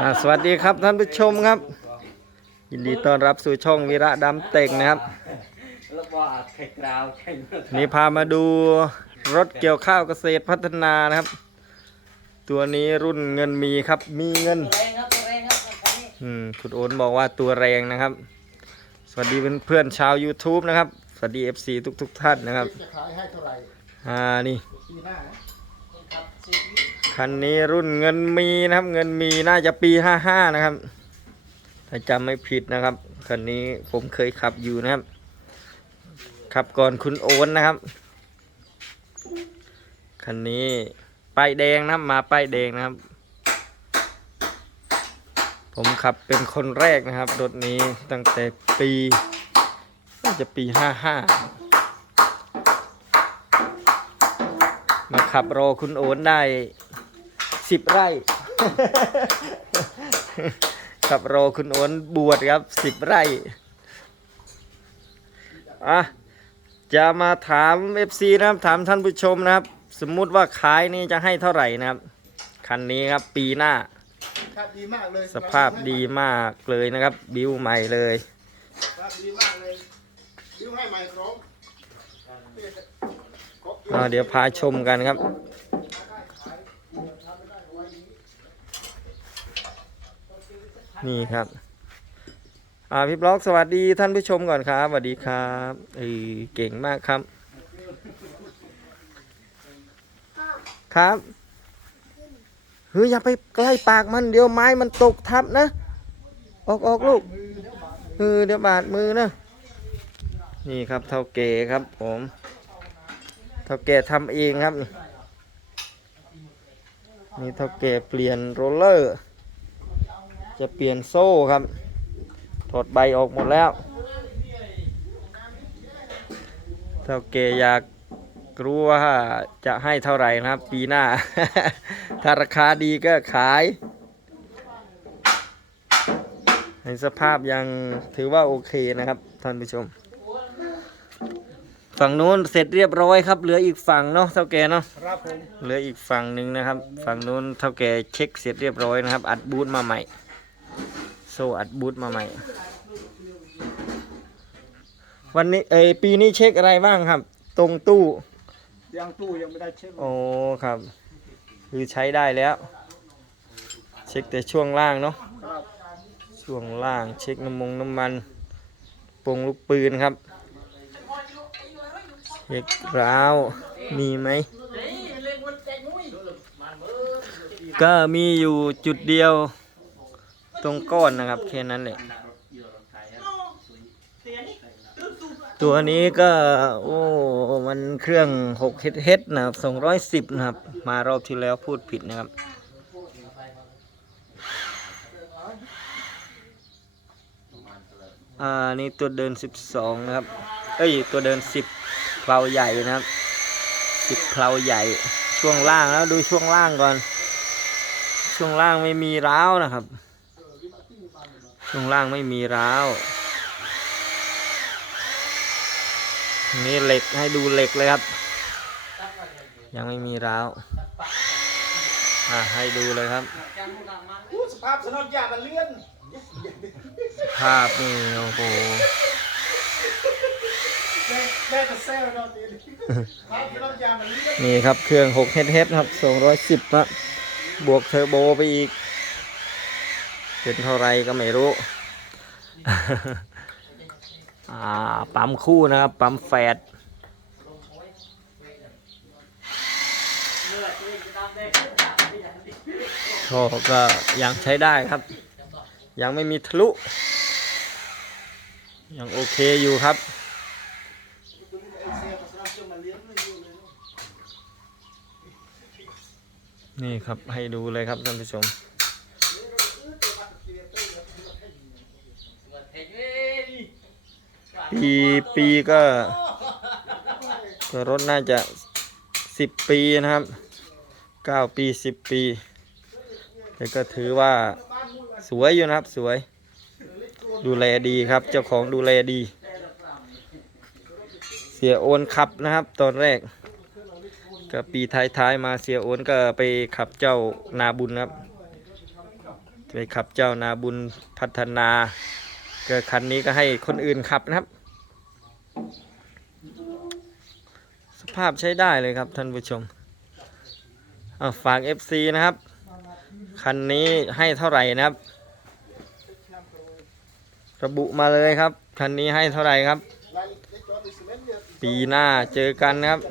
อ่าสวัสดีครับท่านผู้ชมครับ ยินดีต้อนรับสู่ช่องวีระดำเต็งนะครับ แล้วว่าไข่กราวไข่นี่พามาดูรถเกี่ยวข้าวเกษตรพัฒนานะครับ ตัวนี้รุ่นเงินมีครับมีเงินแรงครับตัวแรงครับคันนี้อืมคุณโอนบอกว่าตัวแรงนะครับ สวัสดีเพื่อนๆชาว YouTube นะครับ สวัสดี FC ทุกๆท่านนะครับ จะขายให้เท่าไหร่อ่านี่ปีหน้านะ คันนี้รุ่นเงินมีนะครับ เงินมีน่าจะปี55นะครับ ถ้าจำไม่ผิดนะครับ คันนี้ผมเคยขับอยู่นะครับ ขับก่อนคุณโอนนะครับ คันนี้ป้ายแดงนะครับ มาป้ายแดงนะครับ ผมขับเป็นคนแรกนะครับ รถนี้ตั้งแต่ปีน่าจะปี55 มาขับรอคุณโอนได้สิบไร่ ขับรอคุณโอนบวชครับสิบไร่อะจะมาถาม FC นะครับถามท่านผู้ชมนะครับ สมมุติว่าขายนี่จะให้เท่าไหร่นะครับ คันนี้ครับปีหน้า ภาพดีมากเลยสภาพดีมากเลยนะครับ บิวใหม่เลยสภาพดีมากเลยยิ้วให้ใหม่ครบครบอ่า เดี๋ยวพาชมกันครับ นี่ครับอ่าพี่บล็อกสวัสดีท่านผู้ชมก่อนครับสวัสดีครับเออเก่งมากครับ ครับเฮ้ยอย่าไปใกล้ปากมันเดี๋ยวไม้มันตกทับนะ ออกออกลูกเออเดี๋ยวบาดมือนะ นี่ครับเท่าเก๋ครับผม เท่าแก่ทำเองครับ นี่เท่าแก่เปลี่ยนโรลเลอร์ จะเปลี่ยนโซ่ครับ ถอดใบออกหมดแล้ว เท่าแก่อยากรู้ว่าจะให้เท่าไหร่นะครับ ปีหน้า ถ้าราคาดีก็ขายในสภาพยังถือว่าโอเคนะครับท่านผู้ชม ฝั่งนู้นเสร็จเรียบร้อยครับเหลืออีกฝั่งเนาะเท่าแก่เนาะครับผมเหลืออีกฝั่งหนึ่งนะครับ ฝั่งนู้นเท่าแก่เช็คเสร็จเรียบร้อยนะครับ อัดบูทมาใหม่ โซ่อัดบูทมาใหม่ วันนี้เอยปีนี้เช็คอะไรบ้างครับ ตรงตู้ยังตู้ยังไม่ได้เช็คโอ้ครับ คือใช้ได้แล้ว เช็คแต่ช่วงล่างเนาะครับช่วงล่างเช็คน้ำมงน้ำมันปงลูกปืนครับ เช็คราวมีไหม ก็มีอยู่จุดเดียวตรงก้อนนะครับ แค่นั้นแหละ ตัวนี้ก็ โอ้ มันเครื่อง6 h h นะครับ 210 นะครับ มารอบที่แล้วพูดผิดนะครับอ่านี่ตัวเดิน 12 นะครับ เอ้ย ตัวเดิน 10 เพลาใหญ่นะครับ10เพลาใหญ่ช่วงล่างแล้วดูช่วงล่างก่อน ช่วงล่างไม่มีร้าวนะครับ ช่วงล่างไม่มีร้าวนี่เหล็กให้ดูเหล็กเลยครับ ยังไม่มีร้าวอ่าให้ดูเลยครับอู้สภาพสนองยามันเลื่อน ภาพนี่โอ้โห แม่แม่จะแซวเราตี นี่ครับเครื่อง6 h h ครับ210นะบวกเทอร์โบไปอีก เป็นเท่าไรก็ไม่รู้ ปั๊มคู่นะครับ ปั๊มแฟดท่อก็ยังใช้ได้ครับ ยังไม่มีทะลุ ยังโอเคอยู่ครับ นี่ครับให้ดูเลยครับท่านผู้ชม ปีปีก็ก็รถน่าจะสิบปีนะครับเก้าปีสิบปีแต่ก็ถือว่าสวยอยู่นะครับสวย ดูแลดีครับ เจ้าของดูแลดี เสียโอนขับนะครับ ตอนแรก ก็ปีท้ายๆมาเสียโอนก็ไปขับเจ้านาบุญครับ ไปขับเจ้านาบุญพัฒนาก็คันนี้ก็ให้คนอื่นขับนะครับ สภาพใช้ได้เลยครับท่านผู้ชมาฝาก FC นะครับ คันนี้ให้เท่าไหร่นะครับ ระบุมาเลยครับ คันนี้ให้เท่าไหร่ครับ ปีหน้าเจอกันนะครับ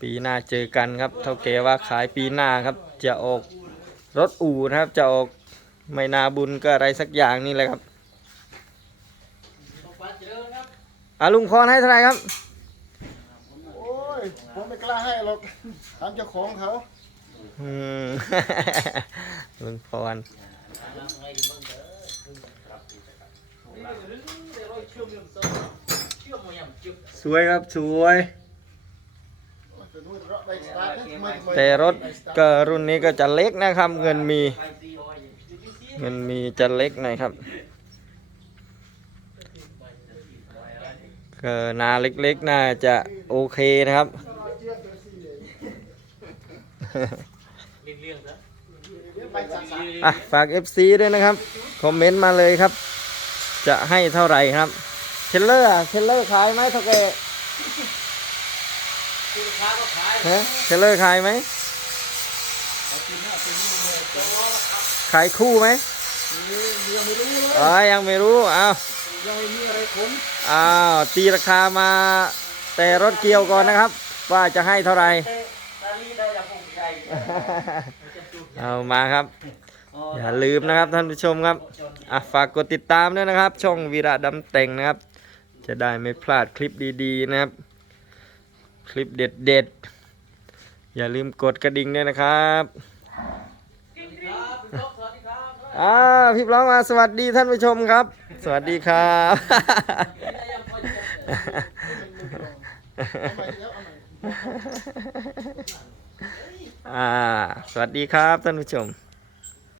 ปีหน้าเจอกันครับ เท่าแก่ว่าขายปีหน้าครับ จะออกรถอู่นะครับ จะออกไม่นาบุญก็อะไรสักอย่างนี่แหละครับอาลุงพรให้เท่าไหร่ครับ โอ้ย ผมไม่กล้าให้หรอกถามเจ้าของเขา อืม ลุงพรสวยครับ สวย แต่นู่นเรถก็รุ่นนี้ก็จะเล็กนะครับ เงินมี เงินมีจะเล็กหน่อยครับก็นาเล็กๆน่าจะโอเคนะครับอะฝาก FC ด้วยนะครับ คอมเมนต์มาเลยครับ จะให้เท่าไหร่ครับ เทรลเลอร์เทรลเลอร์ขายไหมท่าแก ลูกค้าก็ขายฮะเทรลเลอร์ขายไหมขายคู่ไหมยังไม่รู้เลยอ๋อยังไม่รู้อ้าวยังไม่มีอะไรผมอ้าวตีราคามา แต่รถเกี่ยวก่อนนะครับ ว่าจะให้เท่าไหร่ตาลีได้ยังคงใหญ่เอามาครับ อย่าลืมนะครับท่านผู้ชมครับอะฝากกดติดตามด้วยนะครับ ช่องวีระดำแต่งนะครับ จะได้ไม่พลาดคลิปดีๆนะครับ คลิปเด็ดๆอย่าลืมกดกระดิ่งด้วยนะครับอ่าพี่ร้องมาสวัสดีท่านผู้ชมครับ สวัสดีครับเอาใหม่แล้วเอาใหม่อ่า สวัสดีครับท่านผู้ชม